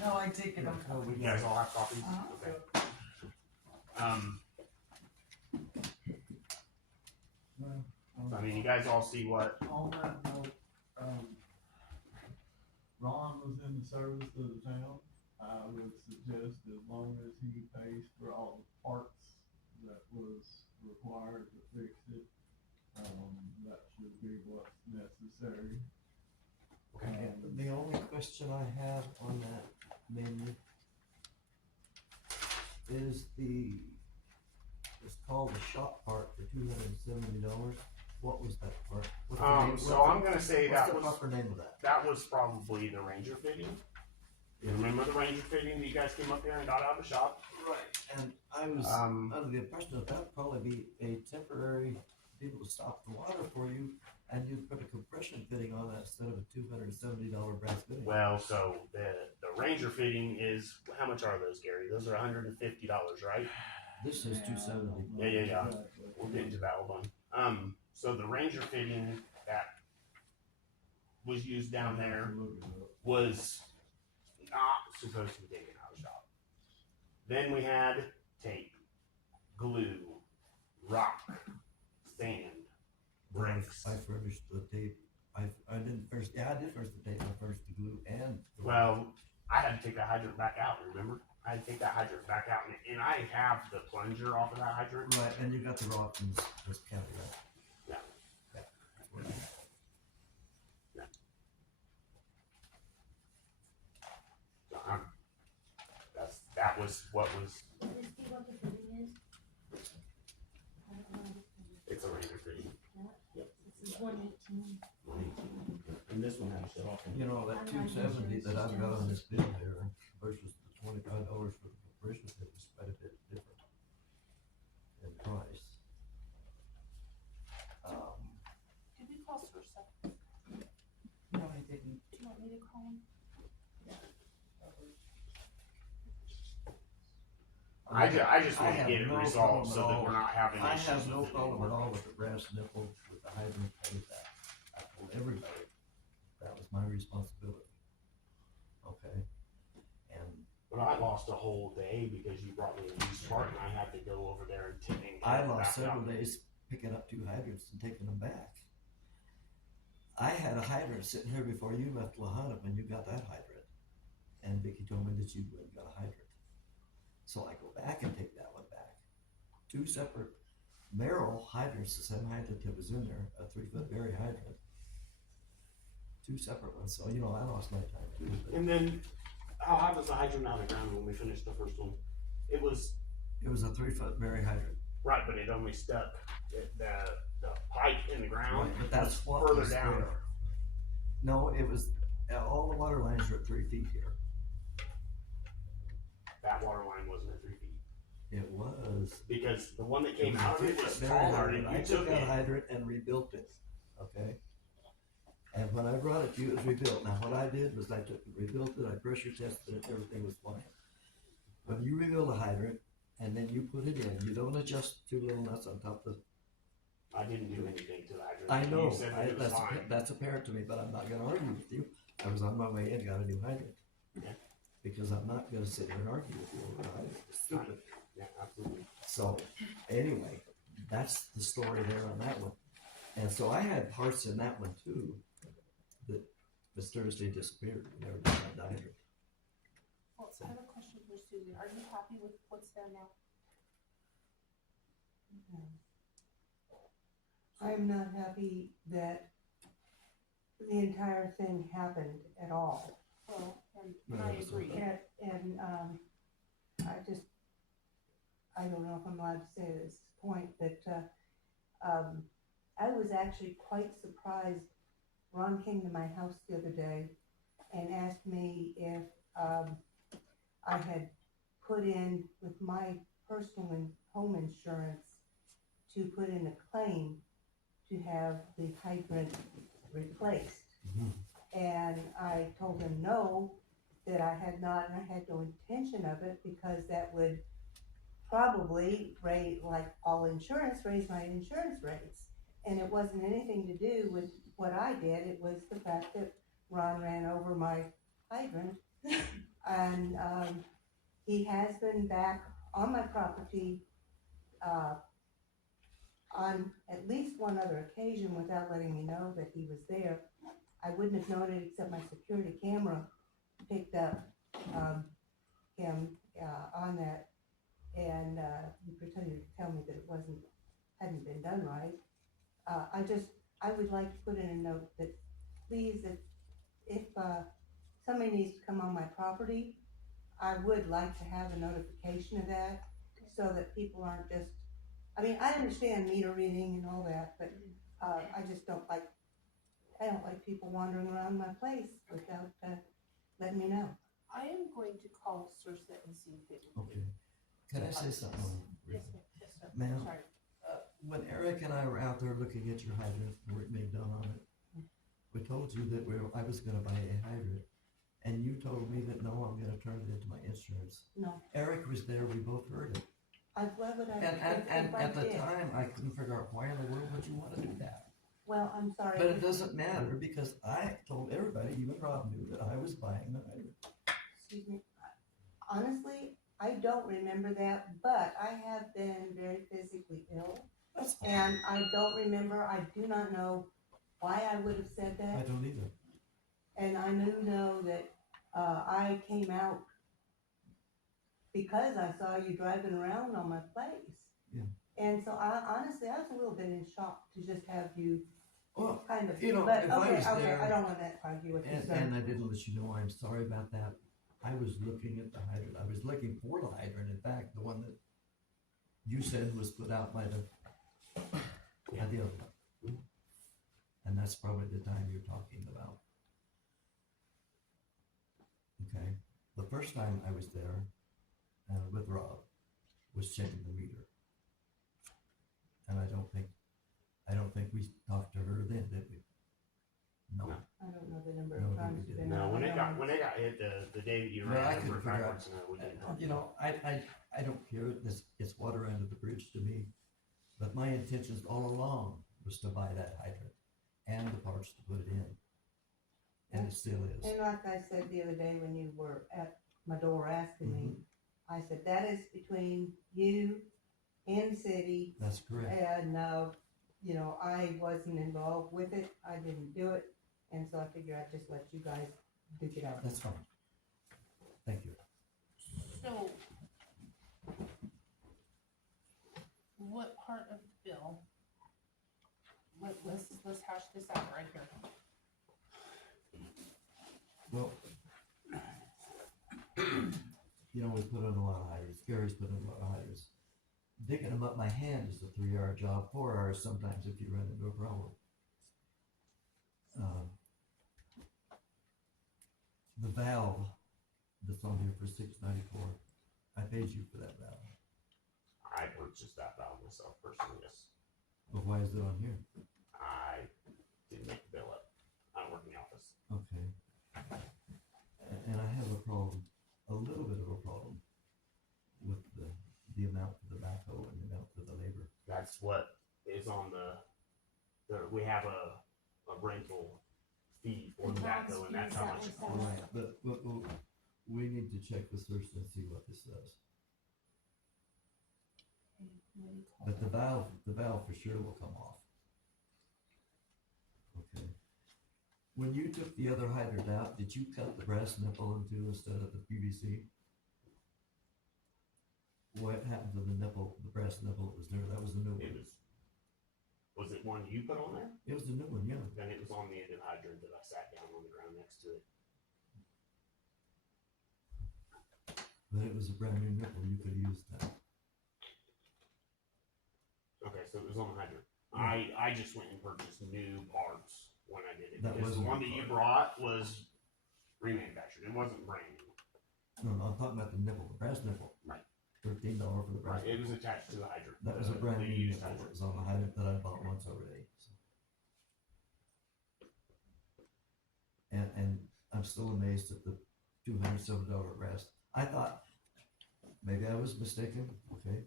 No, I take it. Oh, we You guys all have copies? Uh-huh. Okay. I mean, you guys all see what, On that note, Ron was in the service of the town. I would suggest as long as he pays for all the parts that was required to fix it, that should be what's necessary. okay, The only question I have on that menu is it's called the shop part for $270. What was that part? What's the name- so I'm gonna say what's that the was, proper name of that? that was probably the Ranger fitting. You remember the Ranger fitting that you guys came up here and got out of the shop? Right. And I was under the impression that would probably be a temporary deal to stop the water for you, and you'd put a compression fitting on that instead of a $270 brass fitting. Well, so the Ranger fitting is, how much are those, Gary? Those are $150, right? This is $270. Yeah. We'll get into that, hold on. So the Ranger fitting that was used down there was not supposed to be taken out of the shop. Then we had tape, glue, rock, sand, bricks. I furnished the tape. I didn't first. Yeah, I did first the tape. I furnished the glue and. Well, I had to take that hydrant back out, remember? I had to take that hydrant back out, and I have the plunger off of that hydrant. Right, and you got the rock and this county, right? Yeah. Yeah. That's what I mean. So that was what was, Does this see what the fitting is? I don't know. it's a Ranger fitting. This is 118. And this one has shut off. You know, that $270 that I've got on this bill here versus the $25 for the compression fit is quite a bit different in price. Did we call Sursa? No, I didn't. Do you want me to call him? I just want to have get it no resolved problem so at that all. we're not having I issues. have no with it problem at anymore. all with the brass nipple, with the hydrant, any of that. I told everybody that was my responsibility. Okay? And But I lost a whole day because you brought me a used part and I had to go over there and take it I back lost several out. days picking up 2 hydrants and taking them back. I had a hydrant sitting here before you left Lahana when you got that hydrant. And Vicky told me that you went and got a hydrant. So I go back and take that one back. 2 separate Merrill hydrants, the same hydrant that was in there, a 3-foot Berry hydrant. 2 separate ones, so you know, I lost my time too. But And then how high was the hydrant out of the ground when we finished the first one? It was it was a 3-foot Berry hydrant. right, but it only stuck the pipe in the ground. Right, but that's what further was down. there. No, it was, all the water lines are at 3 feet here. That water line wasn't at 3 feet It was. because the one that It came was out a of it 3-foot was Berry taller hydrant. and I you took took that it. hydrant and rebuilt it, okay? And when I brought it to you, it was rebuilt. Now, what I did was I took it, rebuilt it, I pressure tested it, everything was fine. When you rebuild a hydrant and then you put it in, you don't adjust 2 little nuts on top of the. I didn't do anything to the hydrant. I know, You said that it was fine. that's apparent to me, but I'm not gonna argue with you. I was on my way in, got a new hydrant. Yeah. Because I'm not gonna sit here and argue with you over a hydrant. It's stupid. Yeah, absolutely. So, anyway, that's the story there on that one. And so I had parts in that one too that mysteriously disappeared and never got that hydrant. Well, I have a question for Susie. Are you happy with what's there now? I'm not happy that the entire thing happened at all. Well, and No, I it's agree. okay. And I don't know if I'm allowed to say this point, but, I was actually quite surprised. Ron came to my house the other day and asked me if, I had put in with my personal and home insurance to put in a claim to have the hydrant replaced. Mhm. And I told him no, that I had not, and I had no intention of it, because that would probably raise, like all insurance, raise my insurance rates. And it wasn't anything to do with what I did, it was the fact that Ron ran over my hydrant. And, he has been back on my property, on at least one other occasion without letting me know that he was there. I wouldn't have known it except my security camera picked up, him, on that. And, he pretended to tell me that it hadn't been done right. I would like to put in a note that please, if somebody needs to come on my property, I would like to have a notification of that, so that people aren't just, I mean, I understand meter reading and all that, but, I just don't like people wandering around my place without, letting me know. I am going to call Sursa and see if they will. Okay. Can I say something? Yes, ma'am. Yes, sir. Ma'am? Sorry. When Eric and I were out there looking at your hydrant, work being done on it, we told you that I was gonna buy a hydrant, and you told me that, no, I'm gonna turn it into my insurance. No, Eric was there, we both heard it. why would I? And if I at the did? time, I couldn't figure out why in the world would you wanna do that? Well, I'm sorry. But it doesn't matter, because I told everybody, even Rob knew, that I was buying the hydrant. Excuse me. Honestly, I don't remember that, but I have been very physically ill. That's fine. And I don't remember, I do not know why I would have said I that. don't either. And I do know that, I came out because I saw you driving around on my place. Yeah. And so honestly, I was a little bit in shock to just have you Well, kind of, you know, but if I okay, was okay, there- I don't wanna argue with you, and sir. I didn't let you know, I'm sorry about that. I was looking at the hydrant, I was looking for the hydrant, in fact, the one that you said was put out by the other one. And that's probably the time you're talking about. Okay, the first time I was there, with Rob, was checking the meter. And I don't think we talked to her then, did we? No. No. I don't know the number No, of we times you've didn't. been No, on. when I it don't got know. hit the day that you Well, I ran couldn't over figure out- backwards, no, we didn't talk. You know, I don't care, it's water under the bridge to me, but my intentions all along was to buy that hydrant and the parts to put it in. And it still is. And like I said the other day when you were at my door asking me, I said, that is between you and the city, That's correct. and, you know, I wasn't involved with it, I didn't do it, and so I figured I'd just let you guys duke it out. That's fine. Thank you. So, what part of the bill? Let's hash this out right here. Well, you know, we put in a lot of hydrants, Gary's put in a lot of hydrants. Digging them up my hand is a 3-hour job, 4 hours sometimes if you run into a problem. The valve that's on here for $694, I paid you for that valve, I purchased that valve myself personally, yes. but why is it on here? I didn't make the bill up. I don't work in the office. Okay. And I have a problem, a little bit of a problem with the amount for the backhoe and the amount for the labor. That's what is on we have a rental fee for the backhoe, and that's how much it All costs. right. But we need to check with Thurston and see what this does. But the valve for sure will come off. Okay. When you took the other hydrant out, did you cut the brass nipple in two instead of the PVC? What happened to the nipple, the brass nipple that was there? That was the new It one. was it one you put on there? It was the new one, yeah. Then it was on the end of the hydrant that I sat down on the ground next to it. But it was a brand new nipple. You could have used that. Okay, so it was on the hydrant. I just went and purchased new parts when I did it. That Because the wasn't one the that you part. brought was remanufactured. It wasn't brand new. No, I'm talking about the nipple, the brass nipple. Right. $13 for the brass. Right, it was attached to the hydrant. That was a the- brand the new used nipple. It hydrant. was on the hydrant that I bought once already. So. And I'm still amazed at the $207 brass. I thought, maybe I was mistaken, okay?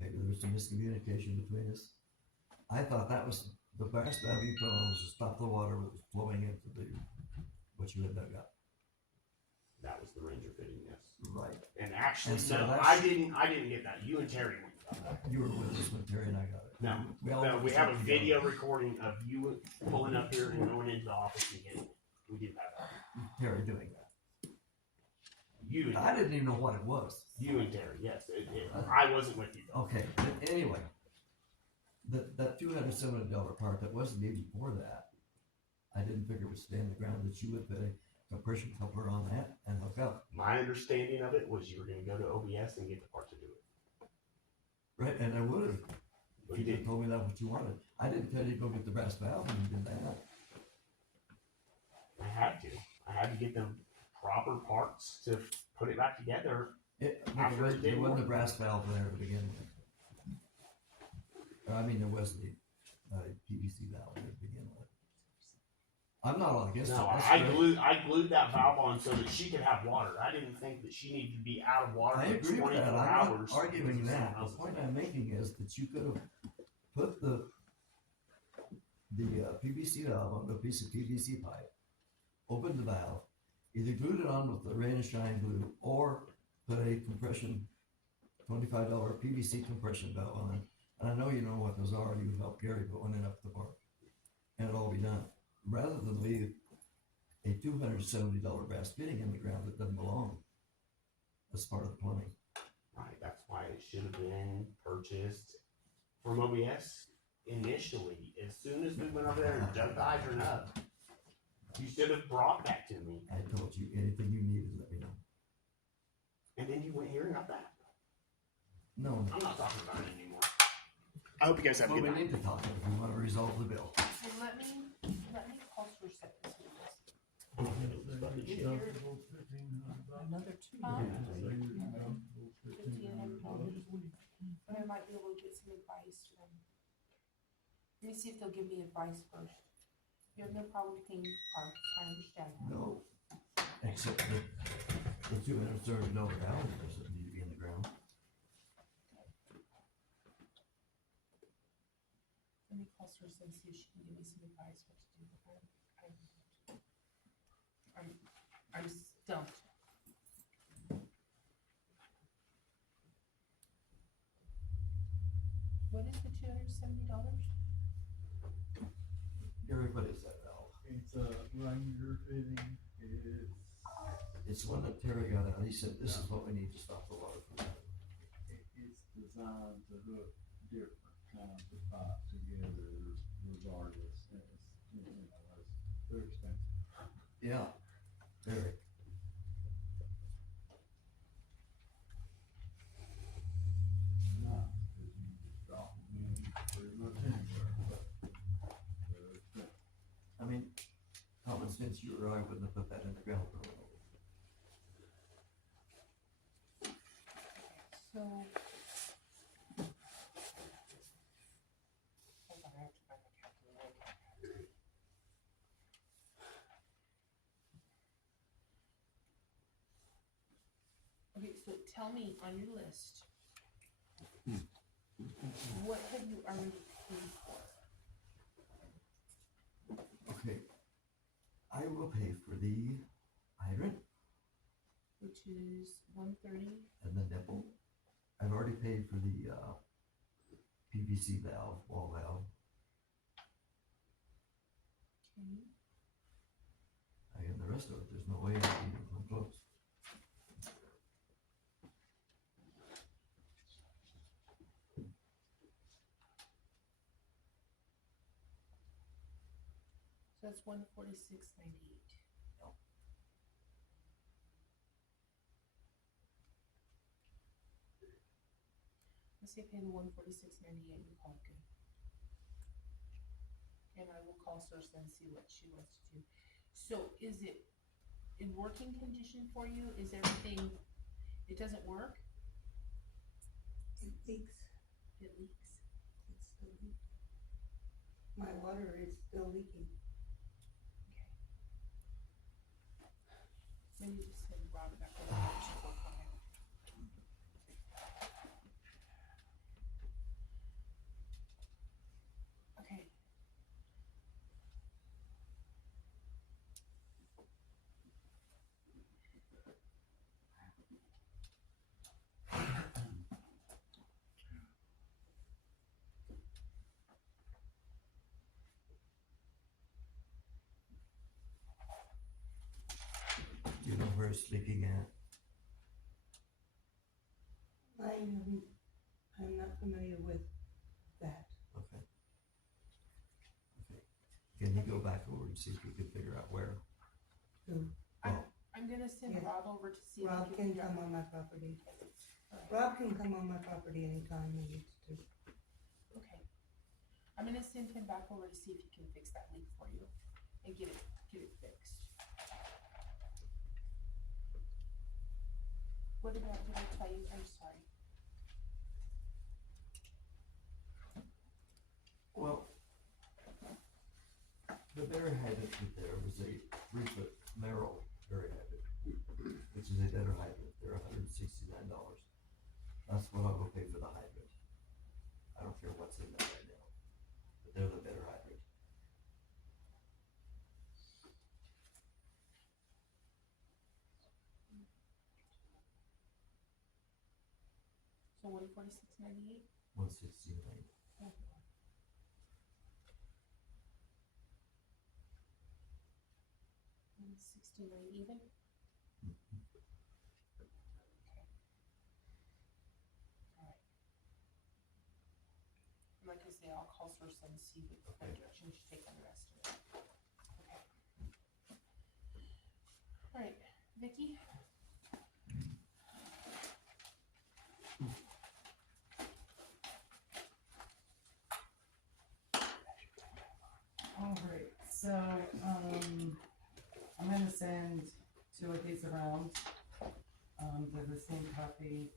Maybe there was some miscommunication between us. I thought that was the brass valve you put on was to stop the water that was flowing into what you had dug up. That was the Ranger fitting, yes. Right. And actually, And so no, that's- I didn't get that. You and Terry went and got that. You were with us when Terry and I got it. No, all no, we went have a together. video recording of you pulling up here and going into the office and getting it. We didn't have that. Terry doing that. You and I didn't even know what it was. You and Terry, yes. I wasn't with you though. Okay, but anyway, that $270 part, that wasn't even for that. I didn't figure it would stay in the ground, that you would put a compression coupler on that and hook up. My understanding of it was you were gonna go to OBS and get the part to do it. Right, and I would have, But if you you didn't. told me that's what you wanted. I didn't tell you to go get the brass valve when you did that. I had to. I had to get the proper parts to put it back together. After it There didn't wasn't a work. brass valve there to begin with. I mean, there was the PVC valve there to begin with. I'm not all against it. No, That's I great. glued that valve on so that she could have water. I didn't think that she needed to be out of water I for agree with 24 that. I'm hours. not arguing because of that. someone The else's point thing. I'm making is that you could have put the PVC valve on a piece of PVC pipe, opened the valve, either glued it on with the rain and shine glue, or put a compression, $25 PVC compression valve on it. And I know you know what those are. You helped Gary put one in up the park, and it'll all be done. Rather than leave a $270 brass fitting in the ground that doesn't belong as part of the plumbing. Right, that's why it should have been purchased from OBS initially. As soon as we went over there and dug the hydrant up, you should have brought that to me. I told you anything you needed, let me know. And then you went here and got that. No, I'm not talking about it anymore. I hope you guys have a well, good we night. need to talk if we want to resolve the bill. So let me call for seconds. Another two. But I might be able to get some advice from. Let me see if they'll give me advice first. You have no problem with paying parts, I understand that. No, except the $230 valve doesn't need to be in the ground. Let me call Sarah and see if she can give me some advice what to do. I'm stumped. What is the $270? Gary, what is that valve? It's a Ranger fitting, It's one that Terry got out. He said, this is what we need to stop the water from happening. it's designed to hook different kinds of pipes together regardless, and they're expensive. Yeah, very. Nice, cause you just drop them in pretty much anywhere, but they're expensive. I mean, common sense, you or I wouldn't have put that in the ground. So. Hold on, I have to find my calculator. Okay, so tell me on your list, what have you already paid for? Okay, I will pay for the hydrant Which is 130. and the nipple. I've already paid for the PVC valve, wall valve. Okay. And the rest of it, there's no way I can even come close. So that's 146.98. Let's say pay the 146.98, we call it good. And I will call Sarah and see what she wants to do. So is it in working condition for you? Is everything, it doesn't work? It leaks, It leaks? it's still leaking. My water is still leaking. Maybe just send Rob back over and she'll work on it. Okay. are you sleeping at? I'm not familiar with that. Okay. Okay. Can you go back over and see if you can figure out where? Who? Well, I'm gonna send Yeah. Rob over to see if Rob he can figure out- come on my property. Alright. Rob can come on my property anytime he needs to. Okay. I'm gonna send him back over to see if he can fix that leak for you and get it fixed. What did I tell you? I'm sorry. well, the better hydrant there was a 3-foot Merrill berry hydrant, which is a better hydrant. They're $169. That's what I'll go pay for the hydrant. I don't care what's in there right now, but they're the better hydrant. So 146.98. 169. 169 even. Alright. Like I say, I'll call Source and see what direction she take on the rest of it. Okay. Alright, Vicky? Alright, so, I'm gonna send two of these around, they're the same copy